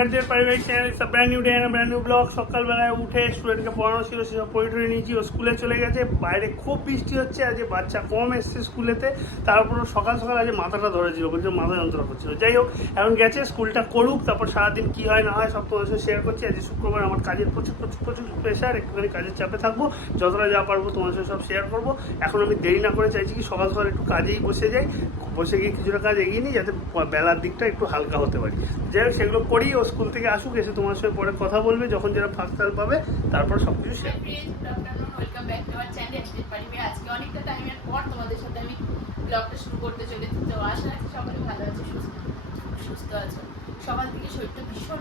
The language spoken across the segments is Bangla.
বাড়িতে পারিবারিক channel brand new day and brand new blog. সকালবেলায় উঠে স্টুডেন্টকে পড়ানো ছিল, সেসব পড়ে নিয়েছি। ও স্কুলে চলে গেছে। বাইরে খুব বৃষ্টি হচ্ছে, আজকে বাচ্চা কম এসছে স্কুলেতে। তারপর সকাল সকাল আজকে মাথাটা ধরেছিল, বলছে মাথা যন্ত্রণা করছিল। যাই হোক, এখন গেছে, স্কুলটা করুক, তারপর সারাদিন কী হয় না হয় সব তোমাদের সাথে শেয়ার করছি। আজকে শুক্রবার, আমার কাজের প্রচুর প্রেশার, একটুখানি কাজের চাপে থাকবো। যতটা যা পারবো তোমাদের সাথে সব শেয়ার করবো। এখন আমি দেরি না করে চাইছি কি সকাল সকাল একটু কাজেই বসে যাই, বসে গিয়ে কিছুটা কাজ এগিয়ে নিই, যাতে বেলার দিকটা একটু হালকা হতে পারি। যাই হোক, সেগুলো করি। ও স্কুল থেকে আসুক, এসে তোমার সাথে পরে কথা বলবে, যখন যারা ফার্স্ট সাল পাবে, তারপর সব কিছু share. Welcome back to our channel extend পরিবার। আজকে অনেকটা টাইমের পর তোমাদের সাথে আমি ব্লগটা শুরু করতে চলেছি। তো আশা রাখছি সকলে ভালো আছে, সুস্থ আছো। সকাল থেকে শরীরটা ভীষণ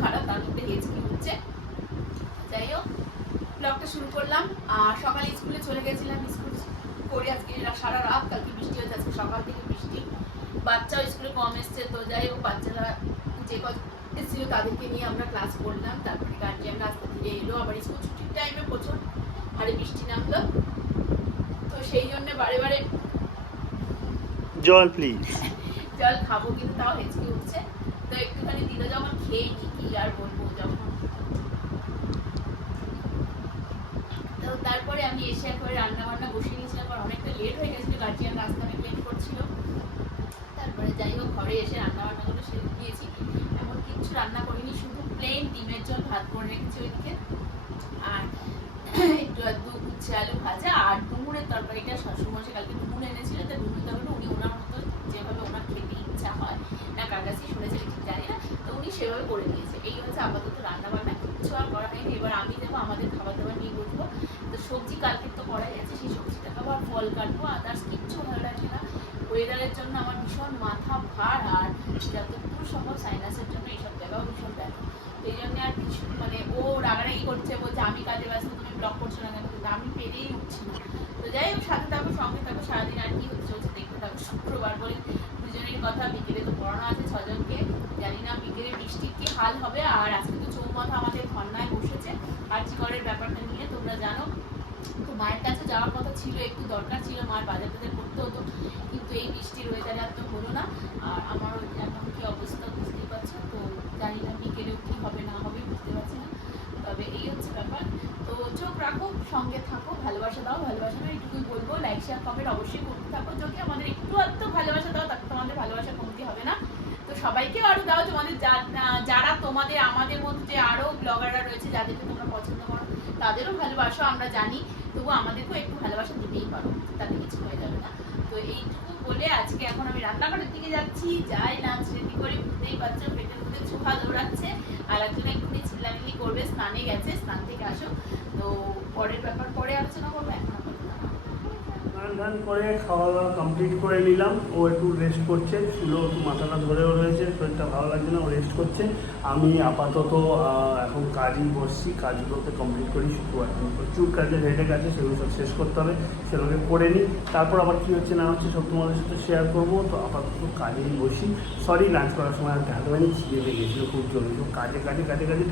খারাপ, তার মধ্যে হেঁচকি হচ্ছে। যাই হোক, ব্লগটা শুরু করলাম। আর সকালে স্কুলে চলে গেছিলাম, স্কুল করে আজকে সারা রাত, কালকে বৃষ্টি হচ্ছে, আজকে সকাল থেকে বৃষ্টি। বাচ্চাও স্কুলে কম এসছে। তো যাই হোক, বাচ্চারা যে এসেছিল তাদেরকে নিয়ে আমরা ক্লাস করলাম। তারপরে গার্জিয়ানরা আস্তে ধীরে এলো। আবার স্কুল ছুটির টাইমে প্রচুর হারে বৃষ্টি নামলো, তো সেই জন্য বারে বারে জল প্লিজ, জল খাবো, কিন্তু তাও হেঁচকি উঠছে। তো একটুখানি দিল যখন খেয়ে নি, কি আর বলবো। যখন তো তারপরে আমি এসে একবারে রান্না বান্না বসিয়ে নিয়েছিলাম, কারণ অনেকটা লেট হয়ে গেছিল, গার্জিয়ান রাস্তা অনেক লেট করছিল। তারপরে যাই হোক, ঘরে এসে রান্না বান্নাগুলো সেরে দিয়েছি। এমন কিছু রান্না করিনি, শুধু প্লেন ডিমের জল ভাত করে রেখেছি ওইদিকে, আর একটু উচ্ছে আলু ভাজা, আর ডুমুরের তরকারিটা শ্বশুরমশাই কালকে ডুমুর এনেছিল। তো ডুমুর তরকারি উনি ওনার মতো যেভাবে ওনার খেতে ইচ্ছা হয়, না কার কাছে শুনেছে ঠিক জানি না, তো উনি সেভাবে করে দিয়েছে। এই হচ্ছে আপাতত রান্না বান্না, কিচ্ছু আর করা হয়নি। এবার আমি যাবো আমাদের খাবার দাবার নিয়ে বসবো। তো সবজি কালকে তো করাই আছে, সেই সবজিটা খাবো, আর ফল কাটবো। আদার্স কিচ্ছু ভালো লাগছে না। ওয়েদারের জন্য আমার ভীষণ মাথা ভার, আর যতদূর সম্ভব সাইনাসের জন্য এইসব জায়গাও ভীষণ ব্যথা। এই জন্য আর কিছু মানে ও রাগারাগি করছে, বলছে আমি কাজে ব্যস্ত, তুমি ব্লগ করছো না কেন, কিন্তু আমি পেরেই উঠছি না। তো যাই হোক, সাথে থাকো, সঙ্গে থাকো, সারাদিন আর কি হচ্ছে চলছে দেখতে থাকো। শুক্রবার বলে দুজনের কথা, বিকেলে তো পড়ানো আছে 6 জনকে। জানি না বিকেলে বৃষ্টির কি হাল হবে। আর আজকে তো চৌমাথা আমাদের ধর্নায় বসেছে আর্যিকরের ব্যাপারটা নিয়ে, তোমরা জানো। তো মায়ের কাছে যাওয়ার কথা ছিল, একটু দরকার ছিল, মায়ের বাজার টাজার করতে হতো, কিন্তু এই বৃষ্টির ওয়েদারে আর তো হলো না। আর আমারও এখন কি অবস্থা বুঝতেই পারছো। তো জানি না বিকেলেও কি হবে না হবে, বুঝতে পারছি না। তবে এই হচ্ছে ব্যাপার। তো চোখ রাখো, সঙ্গে থাকো, ভালোবাসা দাও। ভালোবাসা না এইটুকুই বলবো, লাইক শেয়ার কমেন্ট অবশ্যই করতে থাকো। যদি আমাদের একটু আধটু ভালোবাসা দাও, তাতে তোমাদের ভালোবাসা কমতি হবে না। তো সবাইকে আরো দাও, তোমাদের যারা তোমাদের আমাদের মধ্যে যে আরো ব্লগাররা রয়েছে, যাদেরকে তোমরা পছন্দ করো, তাদেরও ভালোবাসো আমরা জানি, তবু আমাদেরকেও একটু ভালোবাসা দিতেই পারো, তাতে কিছু হয়ে যাবে না। তো এইটুকু বলে আজকে এখন আমি রান্নাঘরের দিকে যাচ্ছি। যাই লাঞ্চ রেডি করে, বুঝতেই পারছো পেটের মধ্যে চোখা দৌড়াচ্ছে। আর একজন এক্ষুনি চিল্লামিল্লি করবে, স্নানে গেছে, স্নান থেকে আসো। তো পরের ব্যাপার পরে আলোচনা করবো, এখন স্নান করে খাওয়া দাওয়া কমপ্লিট করে নিলাম। ও একটু রেস্ট করছে, শুলো একটু মাথাটা ধরেও রয়েছে, শরীরটা ভালো লাগছে না, ও রেস্ট করছে। আমি আপাতত এখন কাজই বসছি, কাজগুলোকে কমপ্লিট করি। শুক্রবার প্রচুর কাজের হেডেক আছে, সেগুলো সব শেষ করতে হবে, সেগুলোকে করে নিই। তারপর আবার কী হচ্ছে না হচ্ছে সব তোমাদের সাথে শেয়ার করবো। তো আপাতত কাজেই বসি। সরি, লাঞ্চ করার সময় একটা হাতবানি ছিঁড়ে লেগেছিলো খুব জমি। তো কাজে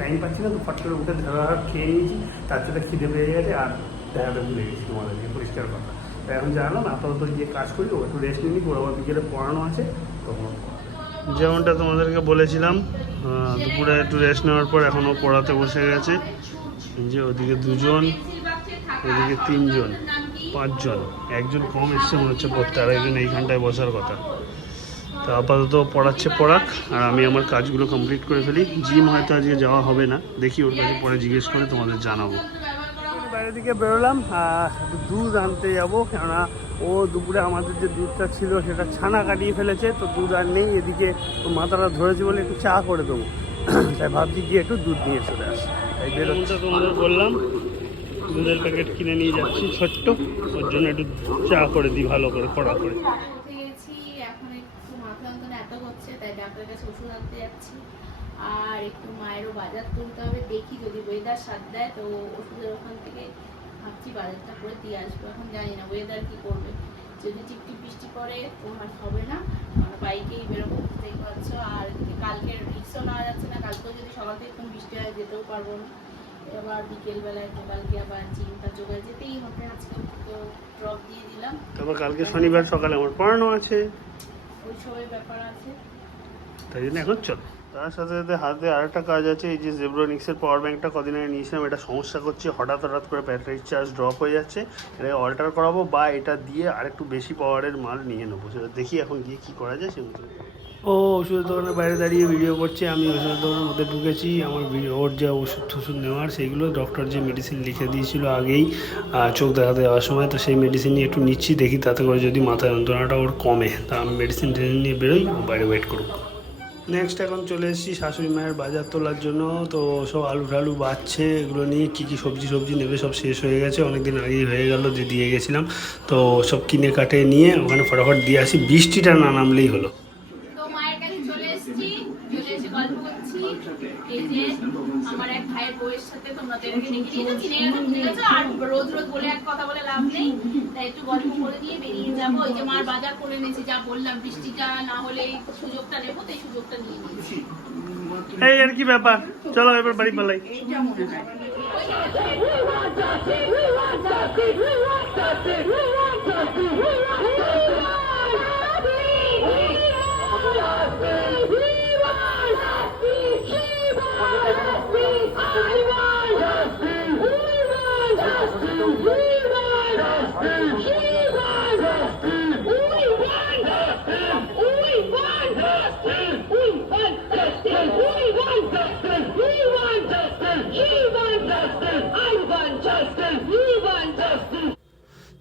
টাইম পাচ্ছি না, তো ফট করে উঠে ধরা খেয়ে নিয়েছি। তার সাথে খিদে পেয়ে গেছে, আর দেখাটা ভুলে গেছি তোমাদেরকে পরিষ্কার কথা। তাই এখন জানালাম আপাতত গিয়ে কাজ করি, ও একটু রেস্ট নিই, ওর আবার বিকেলে পড়ানো আছে। তখন যেমনটা তোমাদেরকে বলেছিলাম, দুপুরে একটু রেস্ট নেওয়ার পর এখনও পড়াতে বসে গেছে। যে ওদিকে 2 জন, এদিকে 3 জন, 5 জন, একজন কম এসছে মনে হচ্ছে পড়তে, আর একজন এইখানটায় বসার কথা। তো আপাতত পড়াচ্ছে, পড়াক, আর আমি আমার কাজগুলো কমপ্লিট করে ফেলি। জিম হয়তো আজকে যাওয়া হবে না, দেখি ওর কাছে পরে জিজ্ঞেস করে তোমাদের জানাবো। বাইরের দিকে বেরোলাম, একটু দুধ আনতে যাবো, কেননা ও দুপুরে আমাদের যে দুধটা ছিল সেটা ছানা কাটিয়ে ফেলেছে। তো দুধ আর নেই, এদিকে মাথাটা ধরেছে বলে একটু চা করে দেবো। তাই ভাবছি গিয়ে একটু দুধ নিয়ে চলে আসি। তাই বেরোতে তোমাদের বললাম, দুধের প্যাকেট কিনে নিয়ে যাচ্ছি ছোট্ট, ওর জন্য একটু চা করে দিই ভালো করে, কড়া করে। উঠে গেছি, এখন একটু মাথা যন্ত্রণা এত হচ্ছে, তাই ডাক্তারের কাছে ওষুধ আনতে যাচ্ছি। আর একটু মায়েরও বাজার তুলতে হবে, দেখি যদি ওয়েদার সাথ দেয় তো ওষুধের ওখান থেকে ভাবছি বাজারটা করে দিয়ে আসবো। এখন জানি না ওয়েদার কি করবে, যদি টিপটিপ বৃষ্টি পড়ে তোমার হবে না, বাইকেই বেরোবো, বুঝতেই পারছো। আর কালকের রিক্সও নেওয়া যাচ্ছে না, কালকেও যদি সকাল থেকে একটু বৃষ্টি হয় যেতেও পারবো না। আবার বিকেলবেলায় তো কালকে আবার জিমটা জোগাড় যেতেই হবে। আজকে তো ড্রপ দিয়ে দিলাম, তারপর কালকে শনিবার সকালে আমার পড়ানো আছে, ওই সবের ব্যাপার আছে। তাই জন্য এখন চলো। তার সাথে সাথে হাতে আরেকটা কাজ আছে, এই যে জেব্রোনিক্সের পাওয়ার ব্যাঙ্কটা কদিন আগে নিয়েছিলাম, এটা সমস্যা করছে, হঠাৎ করে ব্যাটারির চার্জ ড্রপ হয়ে যাচ্ছে। এটাকে অল্টার করাবো বা এটা দিয়ে আরেকটু বেশি পাওয়ারের মাল নিয়ে নেবো, সেটা দেখি এখন গিয়ে কী করা যায় সে মতো। ও ওষুধের দোকানের বাইরে দাঁড়িয়ে ভিডিও করছে, আমি ওষুধের দোকানের মধ্যে ঢুকেছি। আমার ওর যে ওষুধ টষুধ নেওয়ার সেইগুলো ডক্টর যে মেডিসিন লিখে দিয়েছিল আগেই চোখ দেখাতে যাওয়ার সময়, তো সেই মেডিসিন নিয়ে একটু নিচ্ছি, দেখি তাতে করে যদি মাথা যন্ত্রণাটা ওর কমে তা আমি মেডিসিন টেডিসিন নিয়ে বেরোই, ও বাইরে ওয়েট করুক। নেক্সট এখন চলে এসেছি শাশুড়ি মায়ের বাজার তোলার জন্য। তো সব আলু টালু বাচ্ছে, এগুলো নিয়ে কী কী সবজি নেবে সব শেষ হয়ে গেছে, অনেক দিন আগেই হয়ে গেল যে দিয়ে গেছিলাম। তো সব কিনে কাটে নিয়ে ওখানে ফটাফট দিয়ে আসি, বৃষ্টিটা না নামলেই হলো। তো মায়ের কাছে চলে এসেছি, চলে এসে গল্প করছি। এই যে আমার এক ভাইয়ের বউয়ের সাথে তোমরা তো এটাকে দেখে নিয়েছো, চিনে গেছো, বুঝে গেছো, আর রোজ রোজ বলে এক কথা বলে লাভ নেই, তাই একটু গল্প করে দিয়ে বেরিয়ে যাবো। ওই যে মার বাজার করে নিয়েছি, যা বললাম বৃষ্টিটা না হলে এই সুযোগটা নেবো, তো এই সুযোগটা নিয়ে নিয়েছি। এই আর কি ব্যাপার, চলো এবার বাড়ি পালাই। এইটা মনে হয়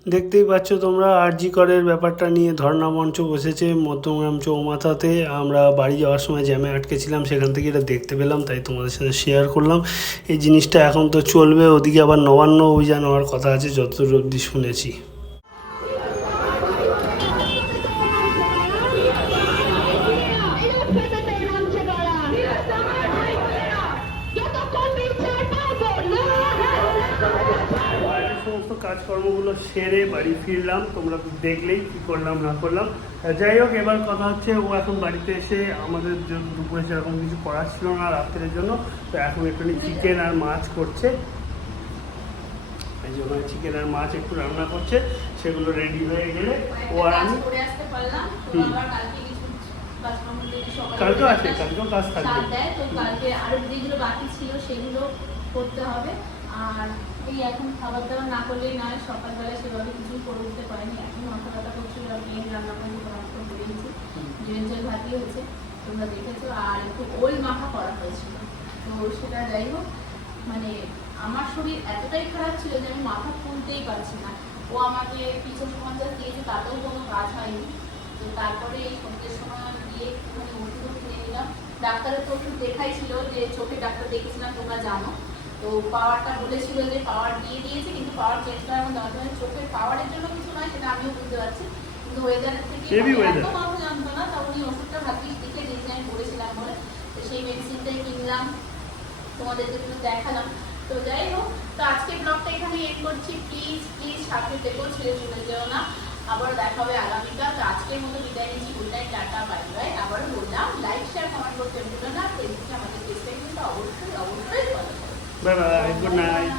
দেখতেই পাচ্ছ তোমরা আরজি করের ব্যাপারটা নিয়ে ধর্ণা মঞ্চ বসেছে মধ্যমগ্রাম চৌমাথাতে। আমরা বাড়ি যাওয়ার সময় জ্যামে আটকেছিলাম, সেখান থেকে এটা দেখতে পেলাম, তাই তোমাদের সাথে শেয়ার করলাম। এই জিনিসটা এখন তো চলবে, ওদিকে আবার নবান্ন অভিযান হওয়ার কথা আছে যতদূর অবধি শুনেছি। সমস্ত কাজকর্মগুলো সেরে বাড়ি ফিরলাম, তোমরা দেখলেই কী করলাম না করলাম। যাই হোক, এবার কথা হচ্ছে ও এখন বাড়িতে এসে আমাদের দুপুরে সেরকম কিছু করার ছিল না রাত্রের জন্য, তো এখন একটু চিকেন আর মাছ করছে। এই জন্য চিকেন আর মাছ একটু রান্না করছে, সেগুলো রেডি হয়ে গেলে ও আর আমি কালকেও আছে, কালকেও কাজ থাকবে। তো কালকে আরো যেগুলো বাকি ছিল সেগুলো করতে হবে। আর এই এখন খাবার দাবার না করলেই নয়, সকালবেলা সেভাবে কিছুই করে উঠতে পারিনি, এখন মাথা ব্যথা করছিল, মেন রান্না করে পরামর্শ বেরিয়েছি, জল ভাতই হয়েছে তোমরা দেখেছো, আর একটু ওল মাখা করা হয়েছিল। তো সেটা যাই হোক, মানে আমার শরীর এতটাই খারাপ ছিল যে আমি মাথা তুলতেই পারছি না। ও আমাকে পিছন সমাচার দিয়েছে, তাতেও কোনো কাজ হয়নি। তো তারপরে এই সন্ধ্যের সময় আমি গিয়ে একটুখানি ওষুধও কিনে নিলাম। ডাক্তারের তো ওষুধ দেখাইছিল, যে চোখের ডাক্তার দেখেছিলাম তোমরা জানো, তো পাওয়ারটা বলেছিল যে পাওয়ার দিয়ে দিয়েছে, কিন্তু পাওয়ার চেঞ্জ করার মধ্যে আমাদের চোখের পাওয়ারের জন্য কিছু নয়, সেটা আমিও বুঝতে পারছি, কিন্তু ওয়েদারের থেকে এত মাথা জানতো না। তা উনি ওষুধটা ভাগ্যিস দেখে দিয়েছে, আমি বলেছিলাম বলে, তো সেই মেডিসিনটাই কিনলাম, তোমাদেরকে একটু দেখালাম। তো যাই হোক, তো আজকে ব্লগটা এখানে এন্ড করছি। প্লিজ প্লিজ সাথে থেকেও, ছেড়ে চলে যেও না। আবার দেখা হবে আগামীকাল। তো আজকের মতো বিদায় নিচ্ছি, good night, tata, bye bye. আবারও বললাম, লাইক শেয়ার কমেন্ট করতে ভুলো না, ফেসবুকে আমাদের পেজটা কিন্তু অবশ্যই অবশ্যই ফলো করো। Bye bye, good night.